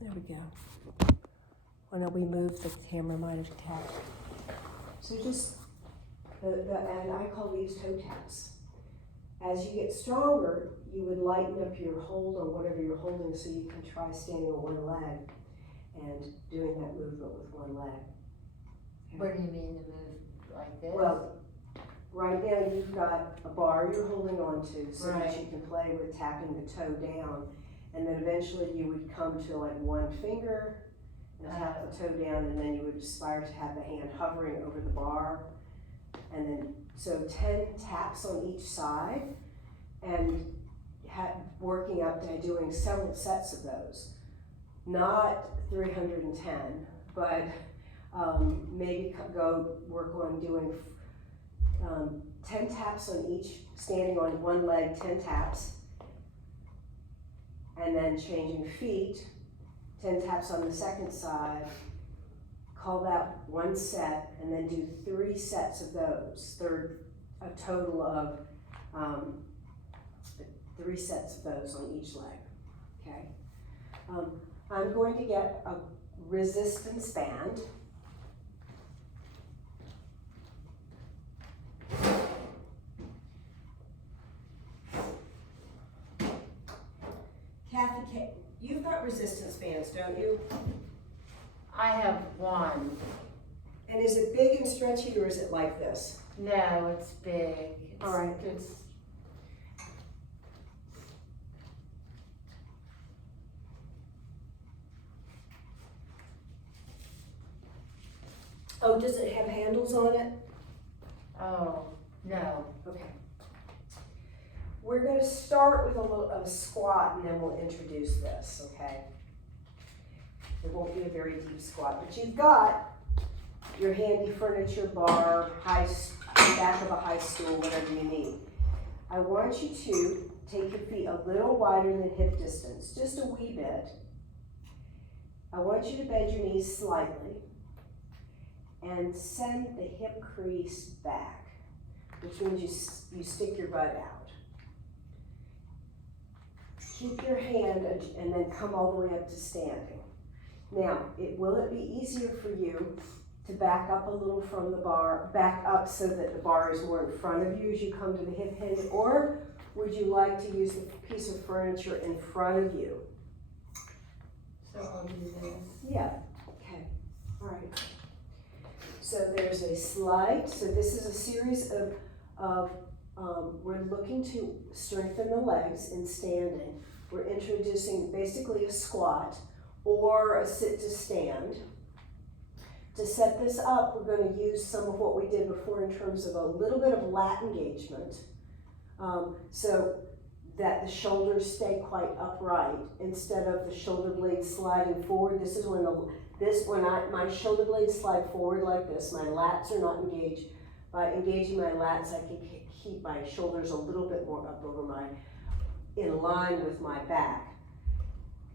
There we go. When we move, the camera might have tapped. So just, and I call these toe taps. As you get stronger, you would lighten up your hold on whatever you're holding so you can try standing on one leg and doing that movement with one leg. Okay. What do you mean to move like this? Well, right now you've got a bar you're holding on to so Right. that you can play with tapping the toe down, and then eventually you would come to like one finger and tap the toe down, and then you would aspire to have the hand hovering over the bar, and then so 10 taps on each side, and working up to doing several sets of those. Not 310, but maybe go work on doing 10 taps on each, standing on one leg, 10 taps, and then changing feet, 10 taps on the second side, call that one set, and then do 3 sets of those, a total of 3 sets of those on each leg, okay? I'm going to get a resistance band. Cathy, you've got resistance bands, don't you? I have one. And is it big and stretchy, or is it like this? No, it's big. All right. It's Oh, does it have handles on it? oh, no. Okay. We're going to start with a little of a squat, and then we'll introduce this, okay? It won't be a very deep squat, but you've got your handy furniture bar, back of a high stool, whatever you need. I want you to take your feet a little wider than hip distance, just a wee bit. I want you to bend your knees slightly and send the hip crease back, which means you stick your butt out. Keep your hand and then come all the way up to standing. Now, will it be easier for you to back up a little from the bar, back up so that the bar is more in front of you as you come to the hip hinge, or would you like to use the piece of furniture in front of you? So I'll do this. Yeah, okay, all right. So there's a slide. So this is a series of we're looking to strengthen the legs in standing. We're introducing basically a squat or a sit to stand. To set this up, we're going to use some of what we did before in terms of a little bit of lat engagement, so that the shoulders stay quite upright instead of the shoulder blades sliding forward. This is when my shoulder blades slide forward like this. My lats are not engaged. By engaging my lats, I can keep my shoulders a little bit more up over in line with my back.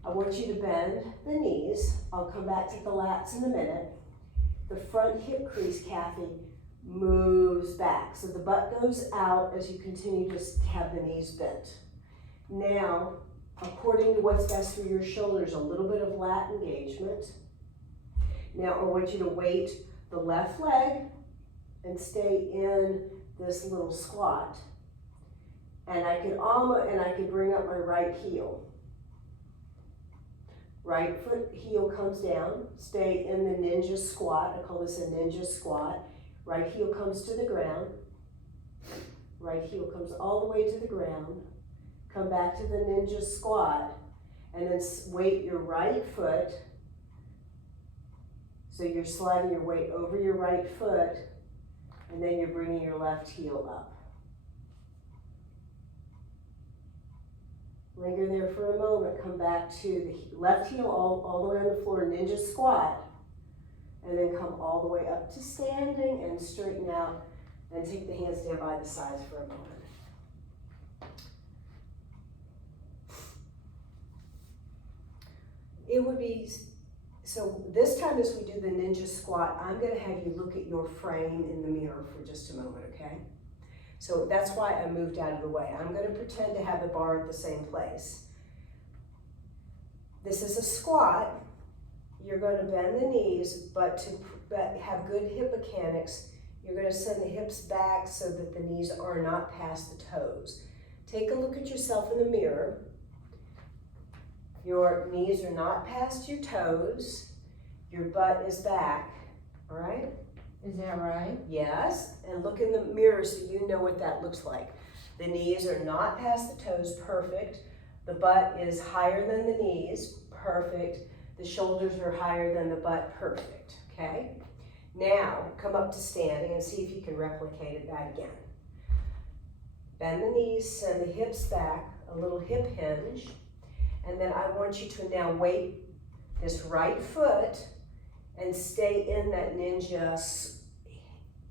I want you to bend the knees. I'll come back to the lats in a minute. The front hip crease, Cathy, moves back. So the butt goes out as you continue to have the knees bent. Now, according to what's best for your shoulders, a little bit of lat engagement. Now, I want you to weight the left leg and stay in this little squat. And I could bring up my right heel. Right foot heel comes down, stay in the ninja squat. I call this a ninja squat. Right heel comes to the ground. Right heel comes all the way to the ground. Come back to the ninja squat, and then weight your right foot. So you're sliding your weight over your right foot, and then you're bringing your left heel up. Linger there for a moment, come back to the left heel all the way on the floor, ninja squat, and then come all the way up to standing and straighten out and take the hands down by the sides for a moment. It would be, so this time as we do the ninja squat, I'm gonna have you look at your frame in the mirror for just a moment, okay? So that's why I moved out of the way. I'm going to pretend to have the bar at the same place. This is a squat. You're going to bend the knees, but to have good hip mechanics, you're going to send the hips back so that the knees are not past the toes. Take a look at yourself in the mirror. Your knees are not past your toes. Your butt is back, all right? Is that right? Yes, and look in the mirror so you know what that looks like. The knees are not past the toes, perfect. The butt is higher than the knees, perfect. The shoulders are higher than the butt, perfect, okay? Now, come up to standing and see if you can replicate that again. Bend the knees, send the hips back, a little hip hinge, and then I want you to now weight this right foot and stay in that ninja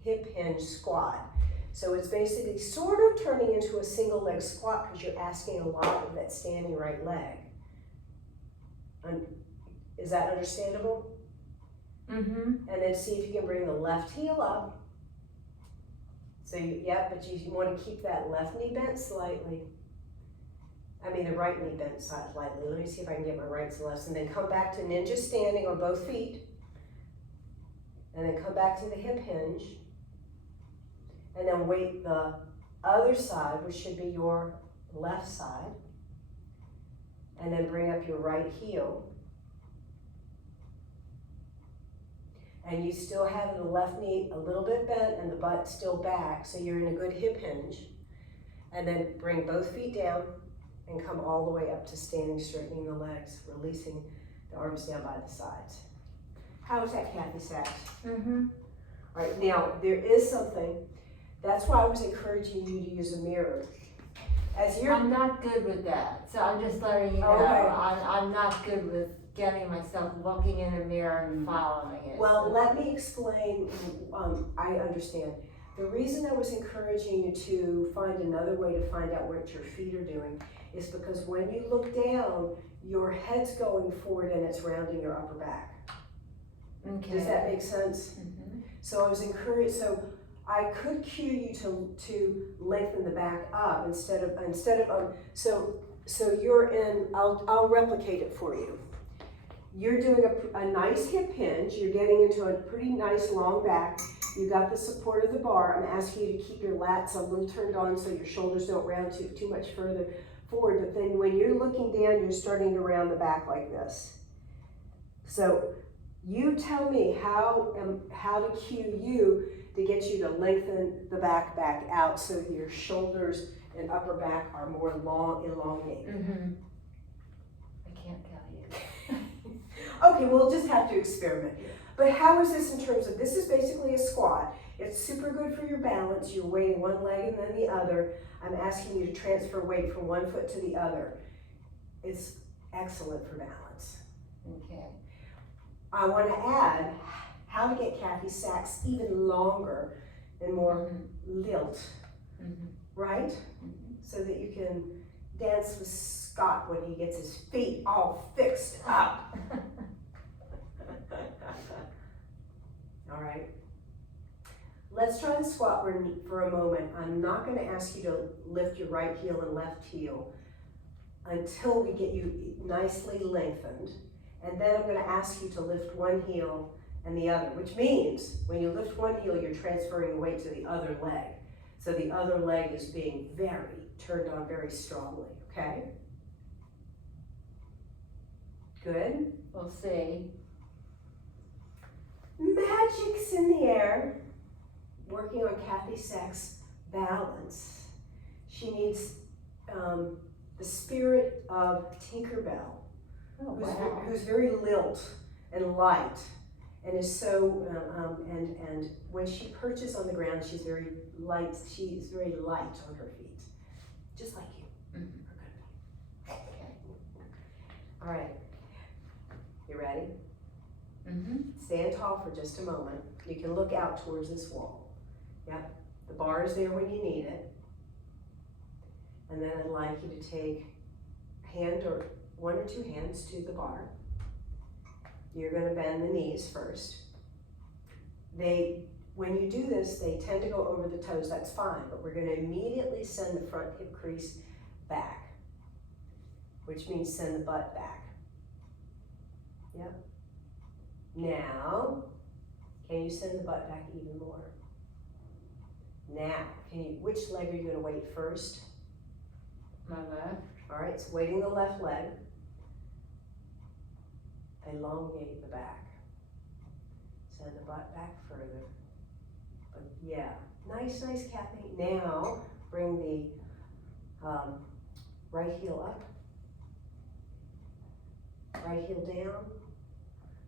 hip hinge squat. So it's basically sort of turning into a single leg squat because you're asking a lot of that standing right leg. Is that understandable? Mm-hmm. And then see if you can bring the left heel up. So but you want to keep that left knee bent slightly. The right knee bent slightly. Let me see if I can get my rights and lefts. And then come back to ninja standing on both feet. And then come back to the hip hinge. And then weight the other side, which should be your left side. And then bring up your right heel. And you still have the left knee a little bit bent and the butt still back, so you're in a good hip hinge. And then bring both feet down and come all the way up to standing, straightening the legs, releasing the arms down by the sides. How was that, Cathy Sachs? Mm-hmm. All right, now there is something, that's why I was encouraging you to use a mirror. I'm not good with that, so I'm just letting you know. Okay. I'm not good with getting myself looking in a mirror and following it. Well, let me explain, I understand. The reason I was encouraging you to find another way to find out what your feet are doing is because when you look down, your head's going forward and it's rounding your upper back. Okay. Does that make sense? Mm-hmm. So I was encouraged, so I could cue you to lengthen the back up instead of so you're in, I'll replicate it for you. You're doing a nice hip hinge. You're getting into a pretty nice long back. You got the support of the bar. I'm asking you to keep your lats a little turned on so your shoulders don't round too much further forward. But then when you're looking down, you're starting to round the back like this. So you tell me how to cue you to get you to lengthen the back out so your shoulders and upper back are more elongated. Mm-hmm. I can't tell you. Okay, we'll just have to experiment. But how is this in terms of, this is basically a squat. It's super good for your balance. You're weighting one leg and then the other. I'm asking you to transfer weight from one foot to the other. It's excellent for balance. Okay. I want to add how to get Cathy Sachs even longer and more lilt, right? So that you can dance with Scott when he gets his feet all fixed up. All right. Let's try the squat for a moment. I'm not going to ask you to lift your right heel and left heel until we get you nicely lengthened. And then I'm going to ask you to lift one heel and the other, which means when you lift one heel, you're transferring the weight to the other leg. So the other leg is being turned on very strongly, okay? Good. We'll see. Magic's in the air. Working on Cathy Sachs' balance. She needs the spirit of Tinkerbell, who's very lilt and light, and is so and when she perches on the ground, she's very light. She's very light on her feet, just like you. Mm-hmm. Okay. All right. You ready? Mm-hmm. Stand tall for just a moment. You can look out towards this wall. Yep, the bar is there when you need it. And then I'd like you to take a hand or one or two hands to the bar. You're going to bend the knees first. When you do this, they tend to go over the toes. That's fine, but we're going to immediately send the front hip crease back, which means send the butt back. Yep. Now, can you send the butt back even more? Now, which leg are you gonna weight first? My left. All right, so weighting the left leg. Elongate the back. Send the butt back further. But yeah, nice, Cathy. Now, bring the right heel up. Right heel down.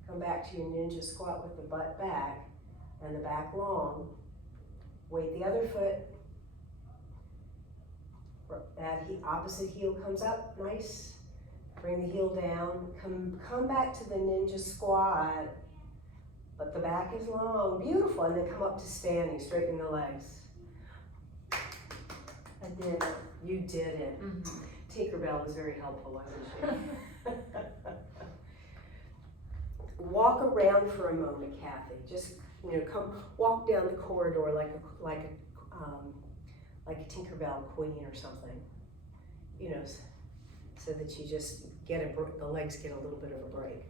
Come back to your ninja squat with the butt back and the back long. Weight the other foot. That opposite heel comes up, nice. Bring the heel down. Come back to the ninja squat, but the back is long, beautiful. And then come up to standing, straighten the legs. I did it. You did it. Mm-hmm. Tinkerbell was very helpful, wasn't she? Walk around for a moment, Cathy. Just come walk down the corridor like a Tinkerbell queen or something. So that you just get the legs get a little bit of a break.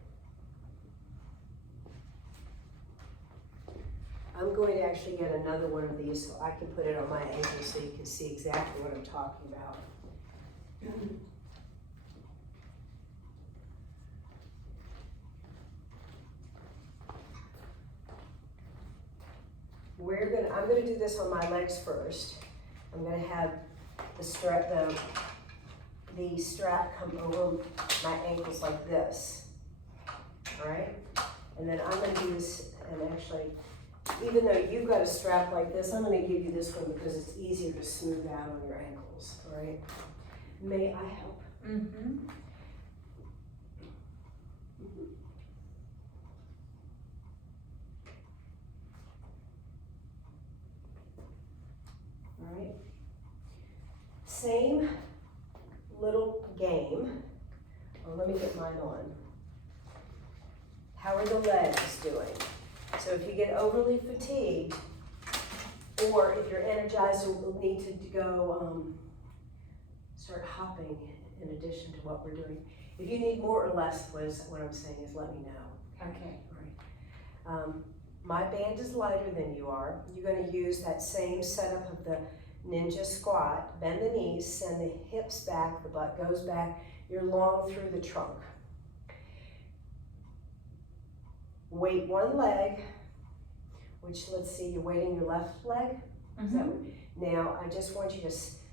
I'm going to actually get another one of these so I can put it on my ankle so you can see exactly what I'm talking about. I'm gonna do this on my legs first. I'm gonna have the strap come over my ankles like this. All right? And then I'm gonna do this, and actually, even though you've got a strap like this, I'm gonna give you this one because it's easier to smooth out on your ankles, all right? May I help? Mm-hmm. All right. Same little game. Oh, let me get mine on. How are the legs doing? So if you get overly fatigued, or if you're energized and will need to go start hopping in addition to what we're doing. If you need more or less, what I'm saying is let me know. Okay. All right. My band is lighter than you are. You're going to use that same setup of the ninja squat. Bend the knees, send the hips back, the butt goes back. You're long through the trunk. Weight one leg, which let's see, you're weighting your left leg. Mm-hmm. Is that what, now I just want you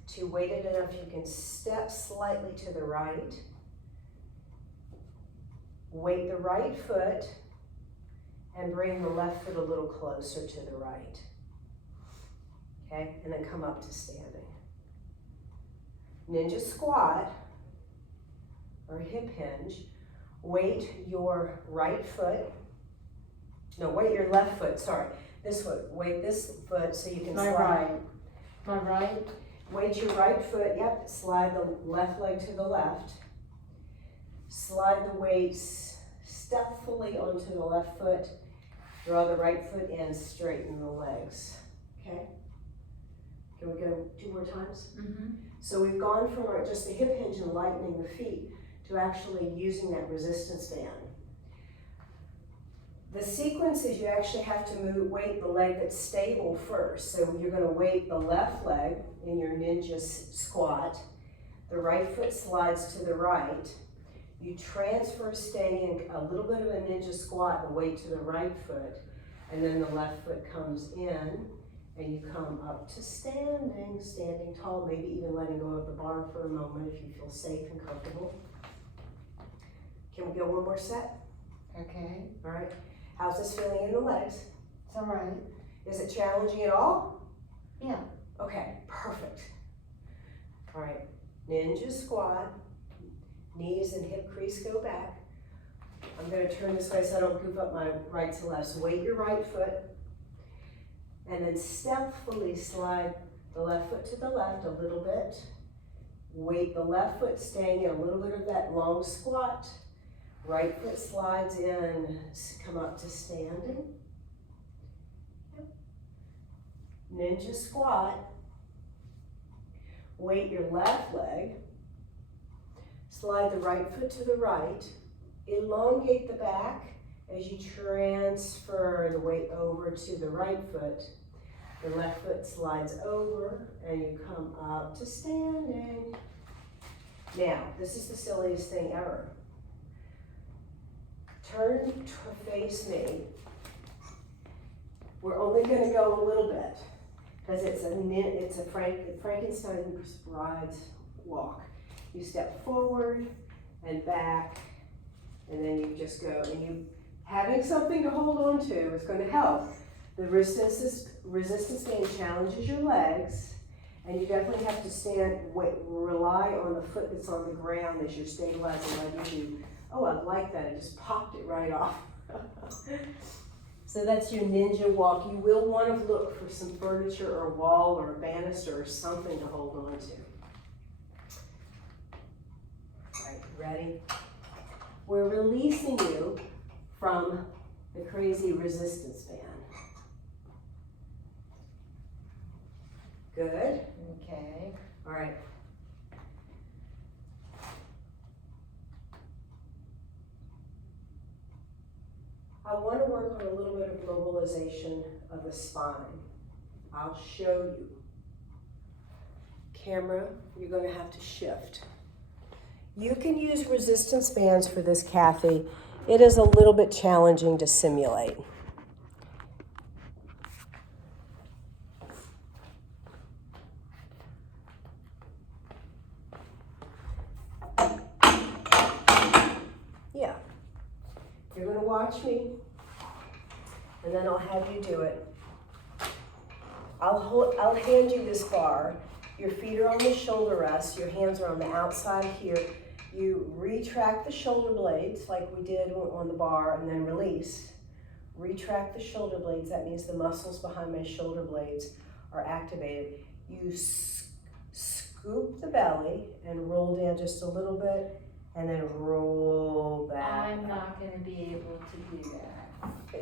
to weight it enough you can step slightly to the right. Weight the right foot and bring the left foot a little closer to the right. Okay, and then come up to standing. Ninja squat or hip hinge. Weight your right foot. No, weight your left foot, sorry. This foot, weight this foot so you can slide. My right. Weight your right foot, yep, slide the left leg to the left. Slide the weights, step fully onto the left foot. Draw the right foot in, straighten the legs, okay? Can we go 2 more times? Mm-hmm. So we've gone from just the hip hinge and lightening the feet to actually using that resistance band. The sequence is you actually have to weight the leg that's stable first. So you're going to weight the left leg in your ninja squat. The right foot slides to the right. You transfer staying in a little bit of a ninja squat, the weight to the right foot, and then the left foot comes in, and you come up to standing tall, maybe even letting go of the bar for a moment if you feel safe and comfortable. Can we go one more set? Okay. All right. How's this feeling in the legs? It's all right. Is it challenging at all? Yeah. Okay, perfect. All right, ninja squat, knees and hip crease go back. I'm gonna turn this way so I don't goof up my right to left. So weight your right foot, and then stepfully slide the left foot to the left a little bit. Weight the left foot, staying in a little bit of that long squat. Right foot slides in, come up to standing. Yep. Ninja squat. Weight your left leg. Slide the right foot to the right. elongate the back as you transfer the weight over to the right foot. The left foot slides over and you come up to standing. Now, this is the silliest thing ever. Turn to face me. We're only going to go a little bit because it's a Frankenstein's bride's walk. You step forward and back, and then you just go, and you having something to hold on to is going to help. The resistance band challenges your legs, and you definitely have to rely on the foot that's on the ground as you're stabilizing like you do. Oh, I like that, I just popped it right off. So that's your ninja walk. You will want to look for some furniture or a wall or a banister or something to hold on to. All right, ready? We're releasing you from the crazy resistance band. Good. Okay. All right. I want to work on a little bit of mobilization of the spine. I'll show you. Camera, you're going to have to shift. You can use resistance bands for this, Cathy. It is a little bit challenging to simulate. Yeah. You're going to watch me, and then I'll have you do it. I'll hand you this bar. Your feet are on the shoulder rest. Your hands are on the outside here. You retract the shoulder blades like we did on the bar, and then release. Retract the shoulder blades. That means the muscles behind my shoulder blades are activated. You scoop the belly and roll down just a little bit, and then roll back. I'm not going to be able to do that.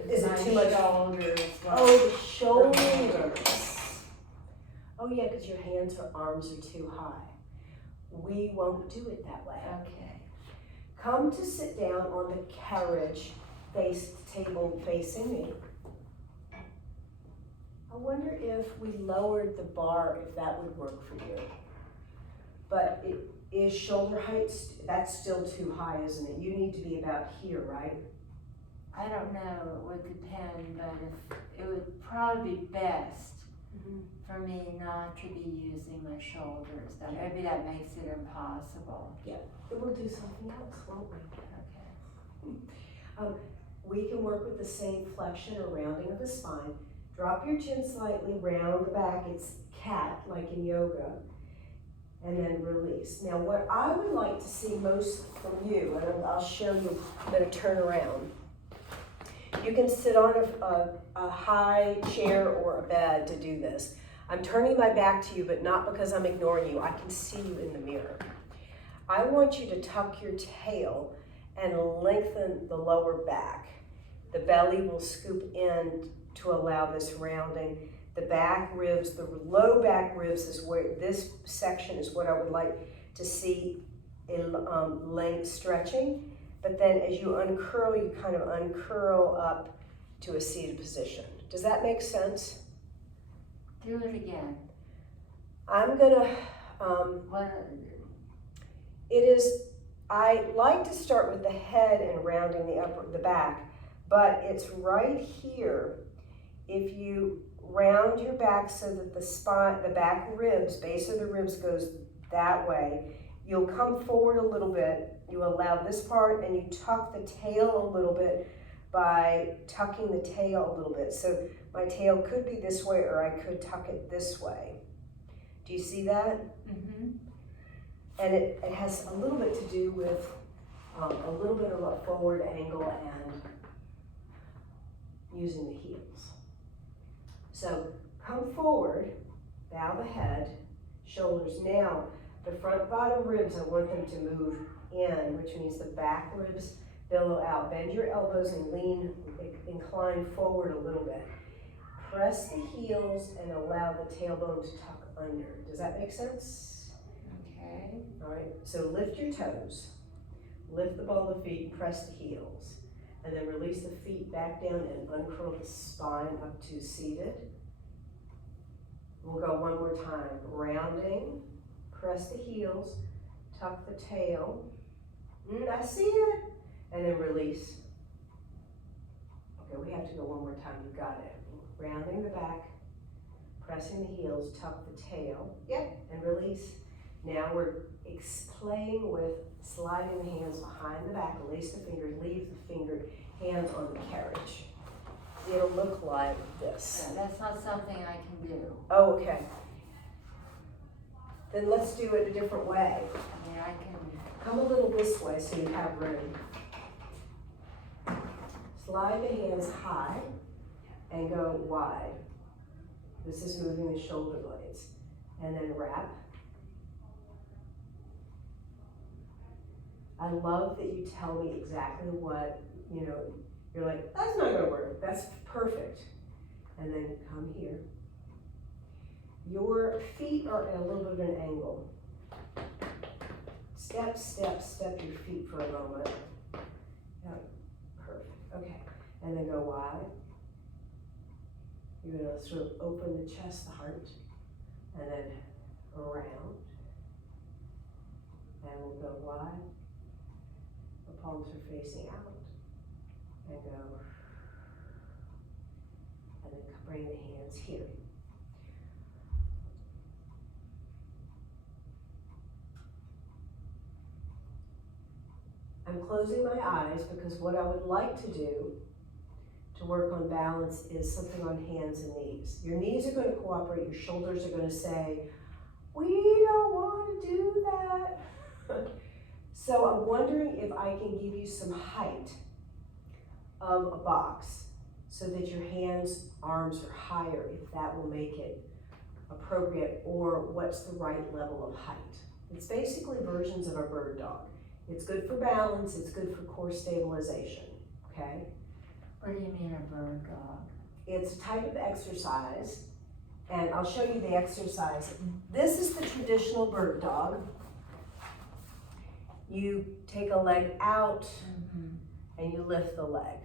Is it too much? Shoulders. Oh, the shoulders. Oh yeah, because your hands or arms are too high. We won't do it that way. Okay. Come to sit down on the carriage table facing me. I wonder if we lowered the bar, if that would work for you. But it is shoulder height, that's still too high, isn't it? You need to be about here, right? I don't know, it would depend, but it would probably be best for me not to be using my shoulders. Maybe that makes it impossible. Yeah, then we'll do something else, won't we? Okay. We can work with the same flexion or rounding of the spine. Drop your chin slightly, round the back. It's cat, like in yoga, and then release. Now, what I would like to see most from you, and I'll show you, I'm going to turn around. You can sit on a high chair or a bed to do this. I'm turning my back to you, but not because I'm ignoring you. I can see you in the mirror. I want you to tuck your tail and lengthen the lower back. The belly will scoop in to allow this rounding. The back ribs, the low back ribs is where this section is what I would like to see in length stretching. But then as you uncurl, you kind of uncurl up to a seated position. Does that make sense? Do it again. I'm gonna, I like to start with the head and rounding the back, but it's right here. If you round your back so that the spine, the back ribs, base of the ribs goes that way, you'll come forward a little bit. You allow this part and you tuck the tail a little bit by tucking the tail a little bit. So my tail could be this way or I could tuck it this way. Do you see that? Mm-hmm. And it has a little bit to do with a little bit of a forward angle and using the heels. So come forward, bow the head, shoulders. Now, the front bottom ribs, I want them to move in, which means the back ribs billow out. Bend your elbows and incline forward a little bit. Press the heels and allow the tailbone to tuck under. Does that make sense? Okay. All right, so lift your toes. Lift the ball of the feet, press the heels. And then release the feet back down and uncurl the spine up to seated. We'll go one more time. Rounding, press the heels, tuck the tail. I see it. And then release. Okay, we have to go one more time. You got it. Rounding the back, pressing the heels, tuck the tail. Yep, and release. Now we're playing with sliding the hands behind the back, release the fingers, leave the hands on the carriage. It'll look like this. Yeah, that's not something I can do. Oh, okay. Then let's do it a different way. I mean, I can. Come a little this way so you have room. Slide the hands high and go wide. This is moving the shoulder blades. And then wrap. I love that you tell me exactly what, you're like, that's not gonna work, that's perfect. And then come here. Your feet are at a little bit of an angle. Step, step, step your feet for a moment. Yeah, perfect, okay. And then go wide. You're gonna sort of open the chest, the heart, and then around. And we'll go wide. The palms are facing out. And go. And then bring the hands here. I'm closing my eyes because what I would like to do to work on balance is something on hands and knees. Your knees are going to cooperate, your shoulders are going to say, we don't want to do that. So I'm wondering if I can give you some height of a box so that your hands, arms are higher, if that will make it appropriate, or what's the right level of height. It's basically versions of a bird dog. It's good for balance, it's good for core stabilization, okay? What do you mean a bird dog? It's a type of exercise, and I'll show you the exercise. This is the traditional bird dog. You take a leg out and you lift the leg.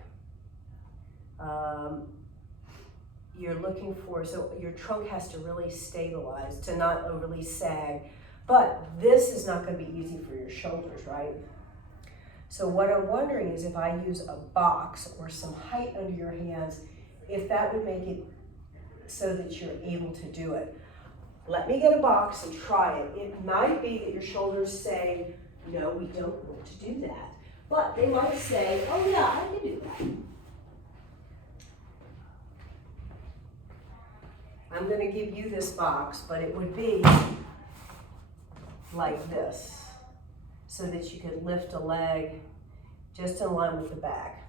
You're looking for, so your trunk has to really stabilize to not overly sag, but this is not going to be easy for your shoulders, right? So what I'm wondering is if I use a box or some height under your hands, if that would make it so that you're able to do it. Let me get a box and try it. It might be that your shoulders say, no, we don't want to do that. But they might say, oh yeah, I can do that. I'm going to give you this box, but it would be like this, so that you could lift a leg just in line with the back.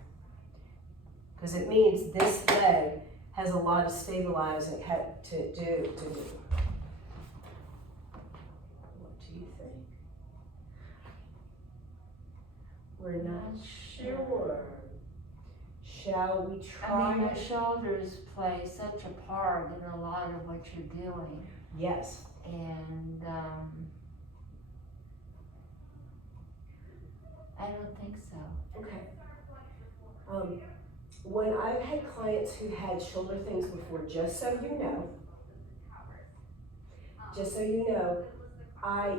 Because it means this leg has a lot of stabilizing to do. What do you think? We're not sure. Shall we try? I mean, your shoulders play such a part in a lot of what you're doing. Yes. And I don't think so. Okay. When I've had clients who had shoulder things before, just so you know, I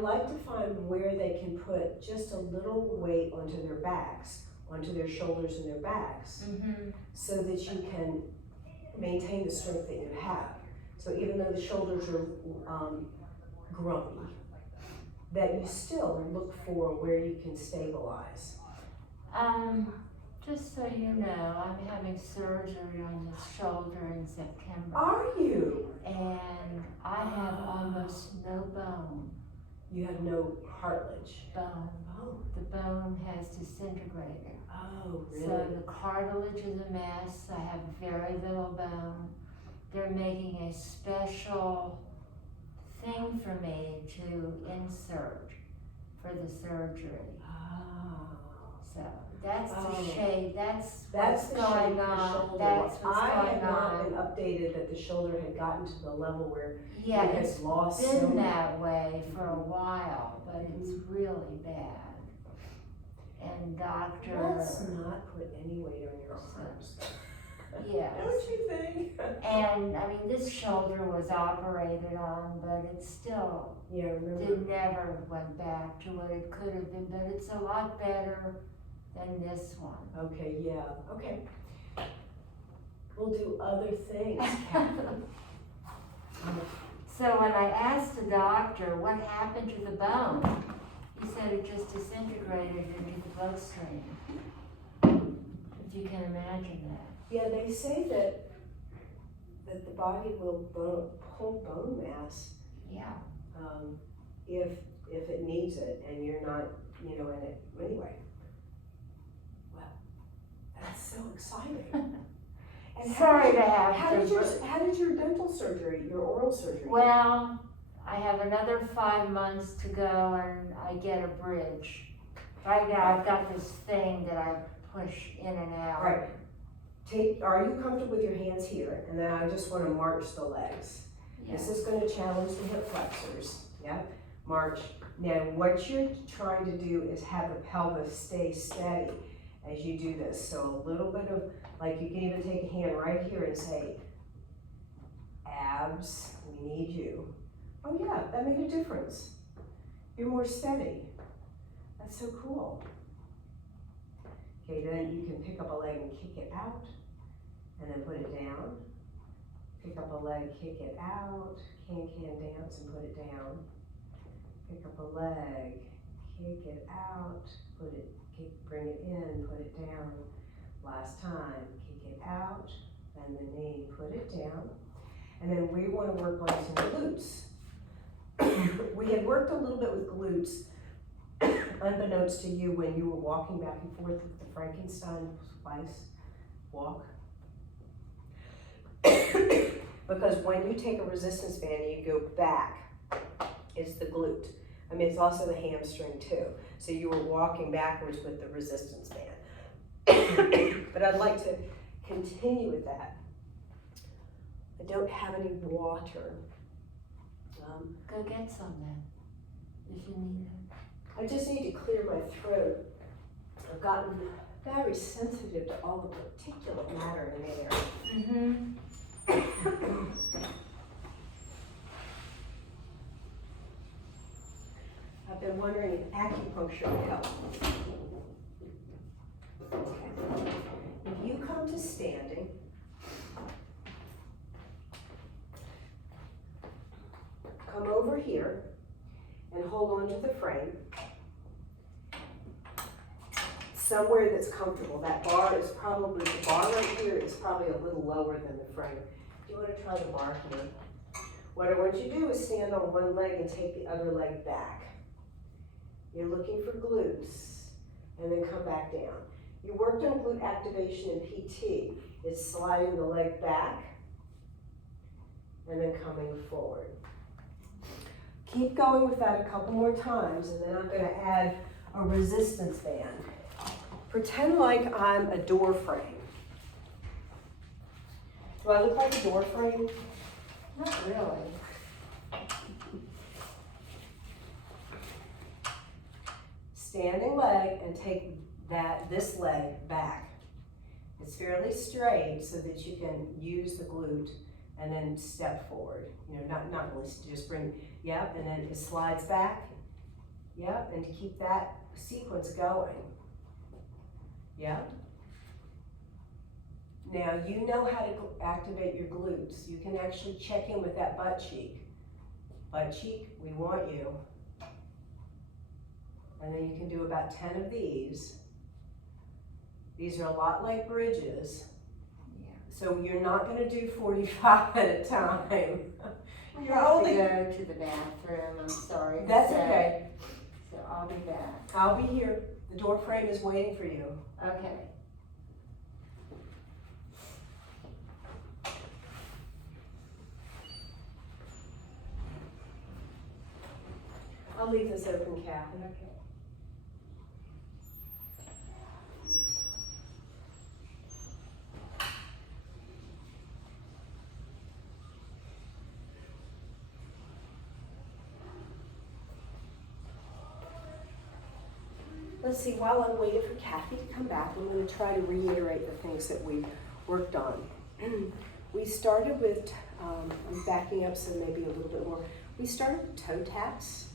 like to find where they can put just a little weight onto their backs, onto their shoulders and their backs, so that you can maintain the strength that you have. So even though the shoulders are grumpy, that you still look for where you can stabilize. Just so you know, I'm having surgery on this shoulder in September. Are you? And I have almost no bone. You have no cartilage. Bone. Oh. The bone has disintegrated. Oh, really? So the cartilage is a mess. I have very little bone. They're making a special thing for me to insert for the surgery. Oh. So that's the shade. That's what's going on. That's what's I going had not on. been updated that the shoulder had gotten to the level where Yeah, it has lost been so that way for a while, but it's really bad. And doctor. Let's not put any weight on your arms. Yes. Don't you think? And I mean, this shoulder was operated on, but it still Yeah, remember. it never went back to what it could have been, but it's a lot better than this one. Okay, yeah, okay. We'll do other things, Cathy. So when I asked the doctor what happened to the bone, he said it just disintegrated into the bloodstream. If you can imagine that. Yeah, they say that the body will pull bone mass Yeah. if it needs it, and you're not, in it anyway. Well, that's so exciting. And Sorry to have how did your dental surgery, your oral surgery? Well, I have another 5 months to go, and I get a bridge. Right now, I've got this thing that I push in and out. Right. Are you comfortable with your hands here? And then I just want to march the legs. Yeah. This is going to challenge the hip flexors. Yeah, march. Now, what you're trying to do is have the pelvis stay steady as you do this. So a little bit of, like, you can even take a hand right here and say, abs, we need you. Oh yeah, that made a difference. You're more steady. That's so cool. Okay, then you can pick up a leg and kick it out, and then put it down. Pick up a leg, kick it out, can dance and put it down. Pick up a leg, kick it out, bring it in, put it down. Last time, kick it out, bend the knee, put it down. And then we want to work on some glutes. We had worked a little bit with glutes, unbeknownst to you, when you were walking back and forth with the Frankenstein twice walk. Because when you take a resistance band and you go back, it's the glute. I mean, it's also the hamstring too. So you were walking backwards with the resistance band. But I'd like to continue with that. I don't have any water. Go get some then, if you need it. I just need to clear my throat. I've gotten very sensitive to all the particulate matter in the air. Mm-hmm. I've been wondering if acupuncture would help. Okay. If you come to standing, come over here and hold on to the frame. Somewhere that's comfortable. That bar is probably, the bar right here is probably a little lower than the frame. Do you want to try the bar here? What I want you to do is stand on one leg and take the other leg back. You're looking for glutes, and then come back down. You worked on glute activation in PT. It's sliding the leg back, and then coming forward. Keep going with that a couple more times, and then I'm going to add a resistance band. Pretend like I'm a door frame. Do I look like a door frame? Not really. Standing leg, and take this leg back. It's fairly straight so that you can use the glute and then step forward. Not really, just bring, yep, and then it slides back. Yep, and to keep that sequence going. Yep. Now you know how to activate your glutes. You can actually check in with that butt cheek. Butt cheek, we want you. And then you can do about 10 of these. These are a lot like bridges. Yeah. So you're not gonna do 45 at a time. You're I have only, to go to the bathroom, I'm sorry. to that's say. okay. So I'll be back. I'll be here. The door frame is waiting for you. Okay. I'll leave this open, Cathy. Okay. let's see, while I'm waiting for Cathy to come back, I'm going to try to reiterate the things that we worked on. We started with, I'm backing up so maybe a little bit more. We started with toe taps.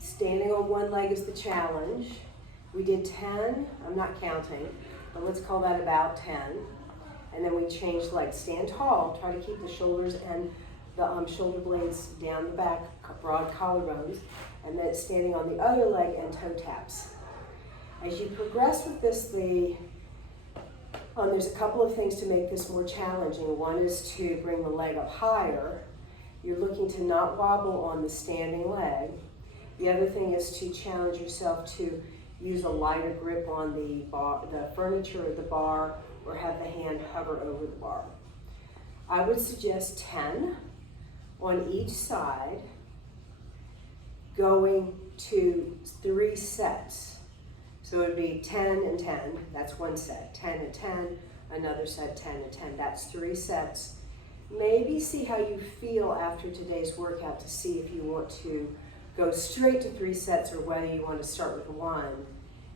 Standing on one leg is the challenge. We did 10, I'm not counting, but let's call that about 10. And then we changed legs. Stand tall, try to keep the shoulders and the shoulder blades down the back, broad collarbones, and then standing on the other leg and toe taps. As you progress with this, there's a couple of things to make this more challenging. One is to bring the leg up higher. You're looking to not wobble on the standing leg. The other thing is to challenge yourself to use a lighter grip on the bar, the furniture or the bar, or have the hand hover over the bar. I would suggest 10 on each side, going to 3 sets. So it would be 10 and 10, that's one set, 10 and 10, another set, 10 and 10, that's 3 sets. Maybe see how you feel after today's workout to see if you want to go straight to 3 sets or whether you want to start with 1,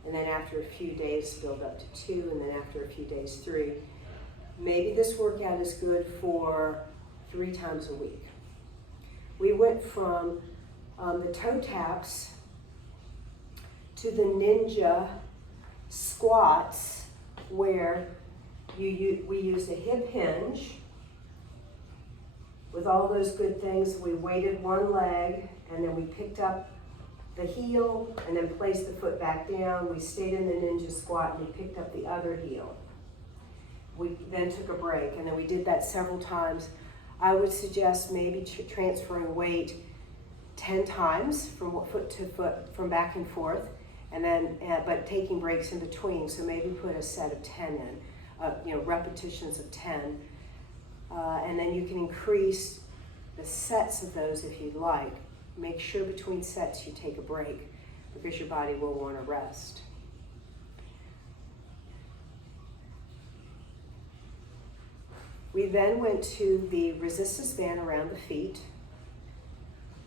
and then after a few days build up to 2, and then after a few days 3. Maybe this workout is good for 3 times a week. We went from the toe taps to the ninja squats, where we used a hip hinge. With all those good things, we weighted one leg, and then we picked up the heel and then placed the foot back down. We stayed in the ninja squat and we picked up the other heel. We then took a break, and then we did that several times. I would suggest maybe transferring weight 10 times from foot to foot, from back and forth, and then but taking breaks in between. So maybe put a set of 10 in, repetitions of 10, and then you can increase the sets of those if you'd like. Make sure between sets you take a break, because your body will want to rest. We then went to the resistance band around the feet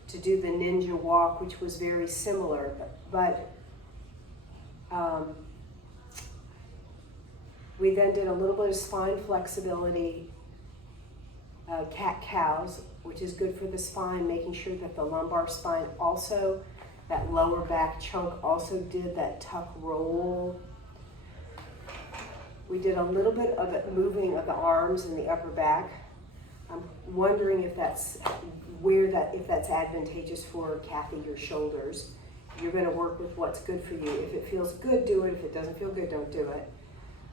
to do the ninja walk, which was very similar, but we then did a little bit of spine flexibility, cat-cows, which is good for the spine, making sure that the lumbar spine also, that lower back chunk also did that tuck roll. We did a little bit of moving of the arms and the upper back. I'm wondering if that's advantageous for Cathy, your shoulders. You're going to work with what's good for you. If it feels good, do it. If it doesn't feel good, don't do it.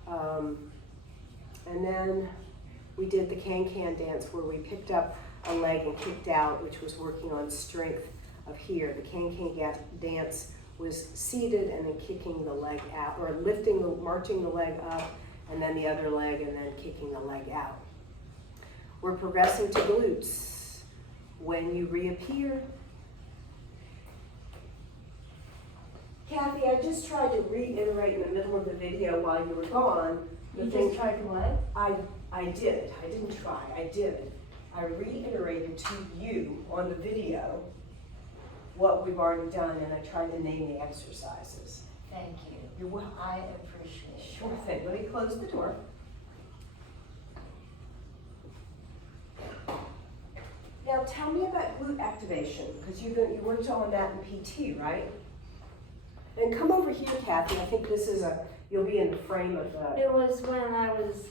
And then we did the can-can dance, where we picked up a leg and kicked out, which was working on strength of here. The can-can dance was seated and then kicking the leg out, or marching the leg up, and then the other leg, and then kicking the leg out. We're progressing to glutes. When you reappear. Cathy, I just tried to reiterate in the middle of the video while you were gone. You just tried to what? I did. I didn't try. I did. I reiterated to you on the video what we've already done, and I tried to name the exercises. Thank you. You're welcome. I appreciate it. Sure thing. Let me close the door. Now tell me about glute activation, because you worked on that in PT, right? And come over here, Cathy. I think this is you'll be in the frame of the... It was when I was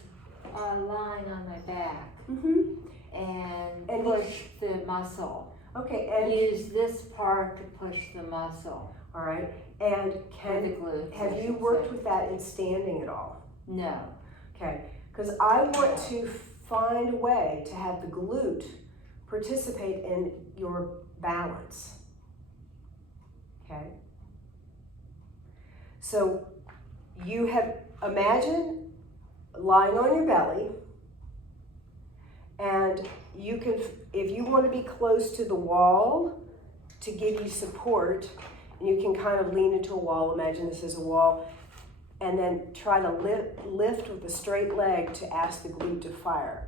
lying on my back and pushed the muscle. Okay, and use this part to push the muscle. All right, and the glutes, have you worked with that in standing at all? No. Okay, because I want to find a way to have the glute participate in your balance. Okay. So imagine lying on your belly, and you can, if you want to be close to the wall to give you support, and you can kind of lean into a wall, imagine this is a wall, and then try to lift with a straight leg to ask the glute to fire.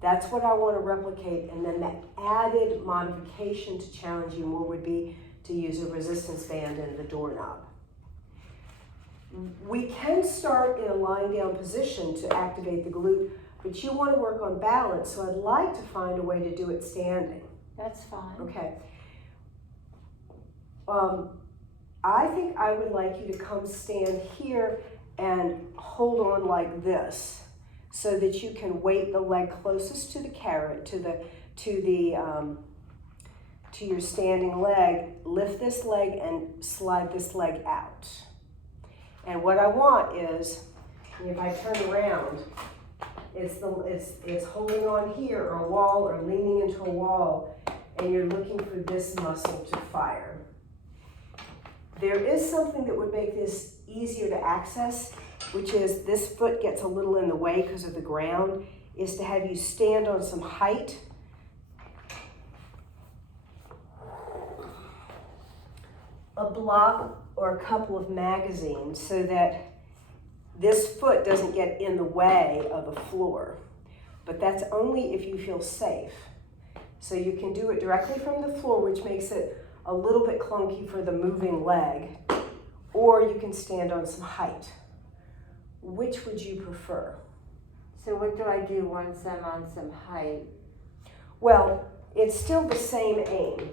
That's what I want to replicate, and then that added modification to challenge you more would be to use a resistance band and the doorknob. We can start in a lying down position to activate the glute, but you want to work on balance, so I'd like to find a way to do it standing. That's fine. Okay. I think I would like you to come stand here and hold on like this, so that you can weight the leg closest to the carrot, to your standing leg. Lift this leg and slide this leg out. And what I want is, if I turn around, it's holding on here or a wall or leaning into a wall, and you're looking for this muscle to fire. There is something that would make this easier to access, which is this foot gets a little in the way because of the ground, is to have you stand on some height. A block or a couple of magazines, so that this foot doesn't get in the way of the floor. But that's only if you feel safe. So you can do it directly from the floor, which makes it a little bit clunky for the moving leg, or you can stand on some height. Which would you prefer? So what do I do once I'm on some height? Well, it's still the same aim.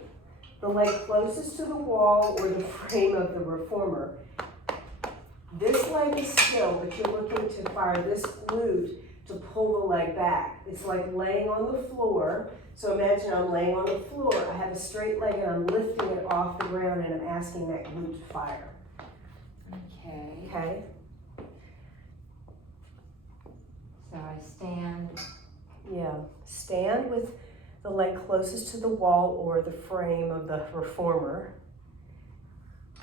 The leg closest to the wall or the frame of the reformer. This leg is still, but you're looking to fire this glute to pull the leg back. It's like laying on the floor. So imagine I'm laying on the floor, I have a straight leg and I'm lifting it off the ground and I'm asking that glute to fire. Okay. Okay? So I stand. Yeah. Stand with the leg closest to the wall or the frame of the reformer.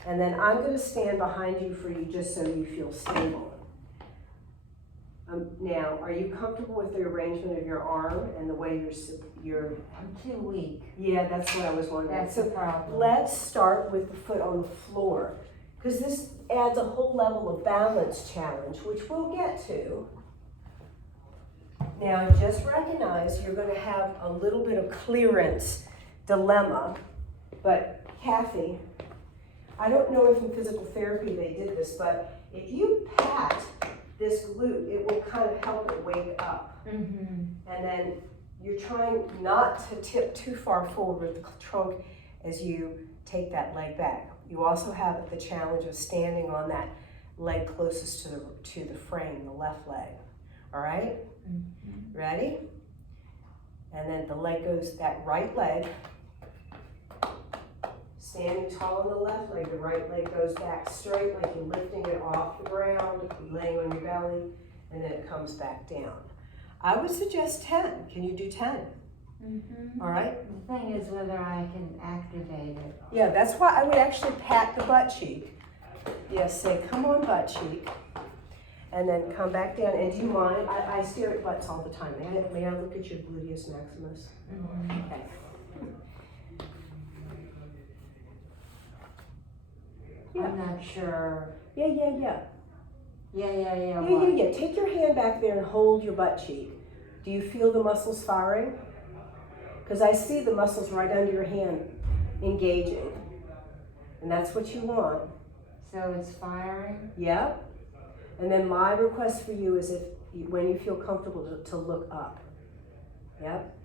And then I'm going to stand behind you for you just so you feel stable. Now, are you comfortable with the arrangement of your arm and the way you're I'm too weak. Yeah, that's what I was wondering. That's the problem. Let's start with the foot on the floor, because this adds a whole level of balance challenge, which we'll get to. Now, just recognize you're going to have a little bit of clearance dilemma, but Cathy, I don't know if in physical therapy they did this, but if you pat this glute, it will kind of help it wake up. Mm-hmm. And then you're trying not to tip too far forward with the trunk as you take that leg back. You also have the challenge of standing on that leg closest to the frame, the left leg. All right? Mm-hmm. Ready? And then the leg goes, that right leg, standing tall on the left leg, the right leg goes back straight like you're lifting it off the ground, laying on your belly, and then it comes back down. I would suggest 10. Can you do 10? Mm-hmm. All right? The thing is whether I can activate it. Yeah, that's why I would actually pat the butt cheek. Yes, say, come on, butt cheek. And then come back down. And do you mind? I stare at butts all the time. May I look at your gluteus maximus? Mm-hmm. Okay. Yeah. I'm not sure. Yeah. What? Yeah. Take your hand back there and hold your butt cheek. Do you feel the muscles firing? Because I see the muscles right under your hand engaging. And that's what you want. So it's firing? Yep. And then my request for you is when you feel comfortable to look up. Yep.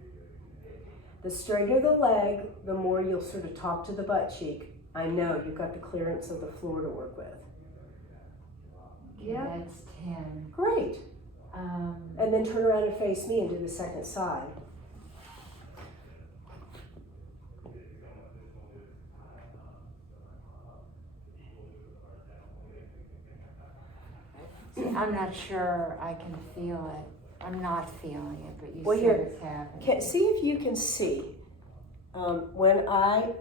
The straighter the leg, the more you'll sort of talk to the butt cheek. I know you've got the clearance of the floor to work with. Okay, Yeah. That's 10. Great. And then turn around and face me and do the second side. I'm not sure I can feel it. I'm not feeling it, but you Well, said here, it's happening. See if you can see. When I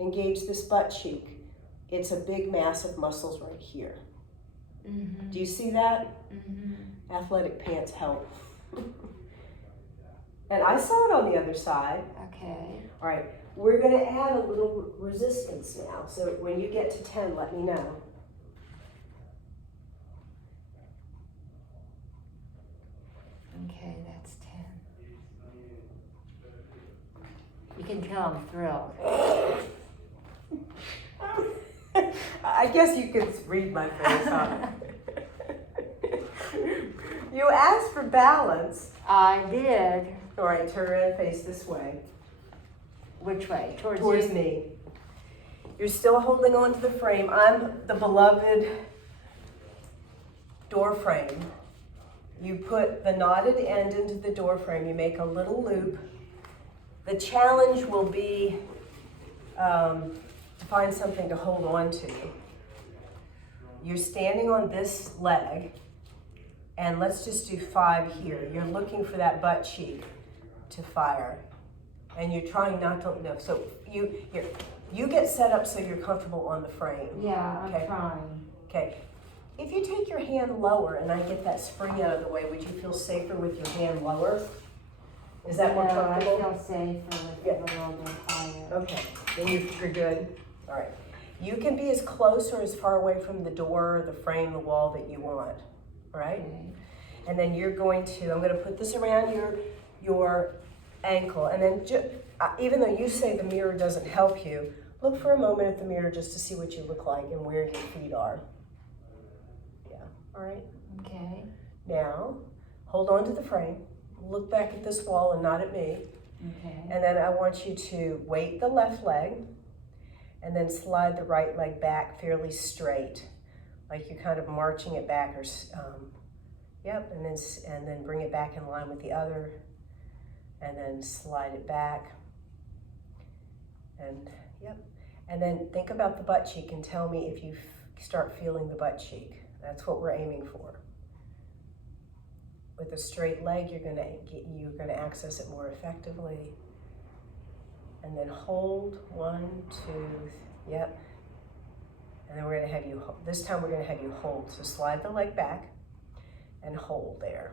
engage this butt cheek, it's a big mass of muscles right here. Mm-hmm. Do you see that? Mm-hmm. Athletic pants help. And I saw it on the other side. Okay. All right, we're going to add a little resistance now. So when you get to 10, let me know. Okay, that's 10. You can tell I'm thrilled. I guess you could read my face, huh? You asked for balance. I did. All right, turn around, face this way. Which way? Towards you? me. You're still holding on to the frame. I'm the beloved door frame. You put the knotted end into the door frame. You make a little loop. The challenge will be to find something to hold on to. You're standing on this leg, and let's just do 5 here. You're looking for that butt cheek to fire, and you're trying not to, no, so you get set up so you're comfortable on the frame. Yeah, I'm Okay. trying. Okay. If you take your hand lower and I get that spring out of the way, would you feel safer with your hand lower? Is that more No, comfortable? I feel safer with Yeah. it a little bit higher. Okay, then you're good. All right. You can be as close or as far away from the door, the frame, the wall that you want. All right? Okay. And then you're going to, I'm going to put this around your ankle. And then even though you say the mirror doesn't help you, look for a moment at the mirror just to see what you look like and where your feet are. Yeah, all right? Okay. Now, hold on to the frame. Look back at this wall and not at me. Okay. And then I want you to weight the left leg and then slide the right leg back fairly straight, like you're kind of marching it back, or yep. And then bring it back in line with the other, and then slide it back. And yep. And then think about the butt cheek and tell me if you start feeling the butt cheek. That's what we're aiming for. With a straight leg, you're gonna access it more effectively. And then hold, 1, 2, yep. And then we're gonna have you, this time we're gonna have you hold. So slide the leg back and hold there.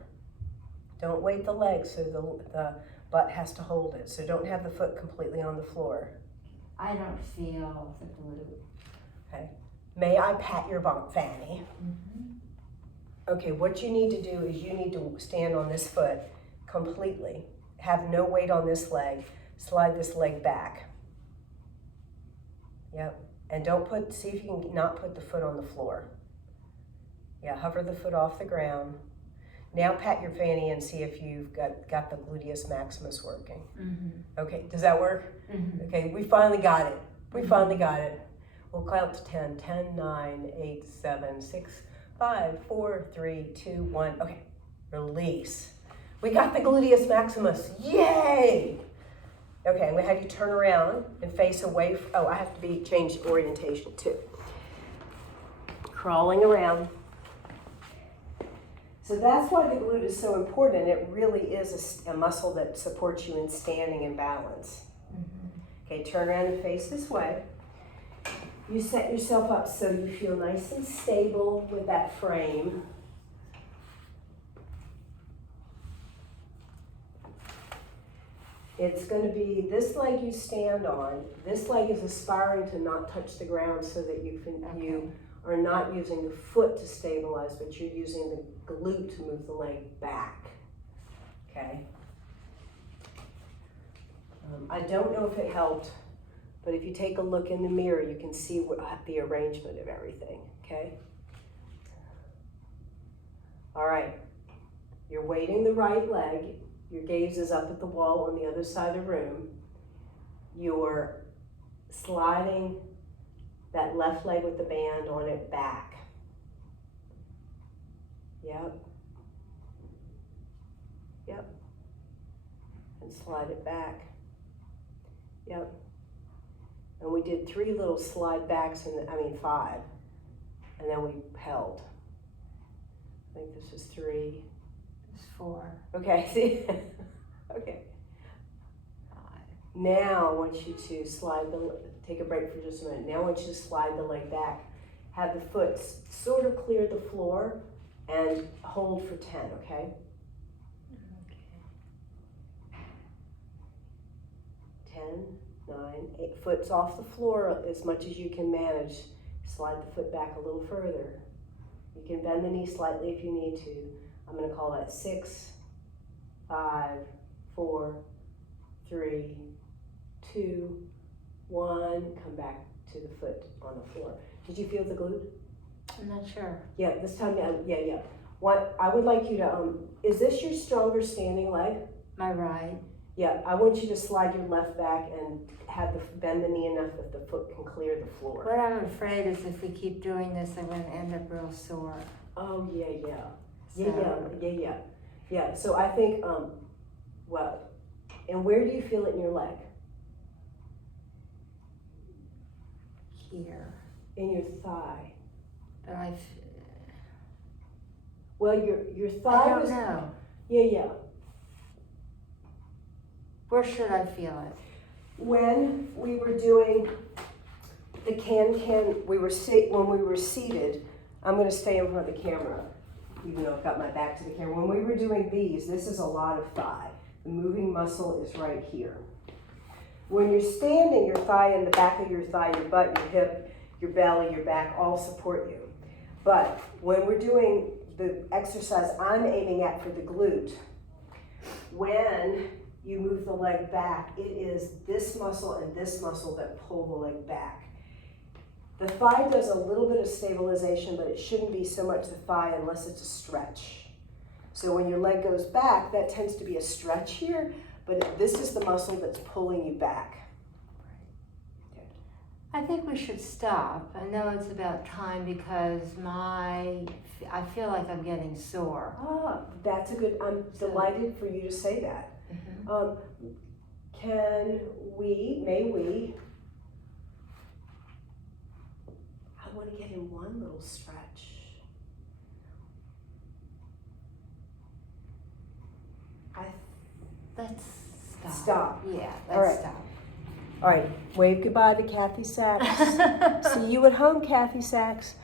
Don't weight the leg so the butt has to hold it. So don't have the foot completely on the floor. I don't feel the glue. Okay. May I pat your fanny? Mm-hmm. Okay, what you need to do is you need to stand on this foot completely. Have no weight on this leg. Slide this leg back. Yep. And see if you can not put the foot on the floor. Yeah, hover the foot off the ground. Now pat your fanny and see if you've got the gluteus maximus working. Mm-hmm. Okay, does that work? Mm-hmm. Okay, we finally got it. We finally got it. We'll count to 10. 10, 9, 8, 7, 6, 5, 4, 3, 2, 1. Okay, release. We got the gluteus maximus. Yay! Okay, I'm gonna have you turn around and face away. I have to change orientation too. Crawling around. So that's why the glute is so important. It really is a muscle that supports you in standing and balance. Mm-hmm. Okay, turn around and face this way. You set yourself up so you feel nice and stable with that frame. It's going to be this leg you stand on. This leg is aspiring to not touch the ground so that you are not using the foot to stabilize, but you're using the glute to move the leg back. Okay? I don't know if it helped, but if you take a look in the mirror, you can see the arrangement of everything, okay? All right, you're weighting the right leg. Your gaze is up at the wall on the other side of the room. You're sliding that left leg with the band on it back. Yep. Yep. And slide it back. Yep. And we did 3 little slide backs, 5. And then we held. I think this is 3. It's 4. Okay, see? Okay. 5. Now I want you to take a break for just a minute. Now I want you to slide the leg back. Have the foot sort of clear the floor and hold for 10, okay? Okay. 10, 9, 8. Foot's off the floor as much as you can manage. Slide the foot back a little further. You can bend the knee slightly if you need to. I'm going to call that 6, 5, 4, 3, 2, 1. Come back to the foot on the floor. Did you feel the glute? I'm not sure. Yeah, this time, yeah. What, I would like you to, is this your stronger standing leg? My right. Yeah, I want you to slide your left back and bend the knee enough that the foot can clear the floor. What I'm afraid is if we keep doing this, I'm going to end up real sore. Oh, yeah. So, Yeah, so I think, well, and where do you feel it in your leg? here. In your thigh. But Well, your thigh I don't was, know. yeah. Where should I feel it? When we were doing the when we were seated, I'm going to stay in front of the camera, even though I've got my back to the camera. When we were doing these, this is a lot of thigh. The moving muscle is right here. When you're standing, your thigh and the back of your thigh, your butt, your hip, your belly, your back all support you. But when we're doing the exercise I'm aiming at for the glute, when you move the leg back, it is this muscle and this muscle that pull the leg back. The thigh does a little bit of stabilization, but it shouldn't be so much the thigh unless it's a stretch. So when your leg goes back, that tends to be a stretch here, but this is the muscle that's pulling you back. I think we should stop. I know it's about time because I feel like I'm getting sore. That's a good, I'm delighted for you to say that. Mm-hmm. May we, I want to get in one little stretch. Let's stop. Stop. Yeah, All right. let's stop. All right, wave goodbye to Cathy Sachs. See you at home, Cathy Sachs.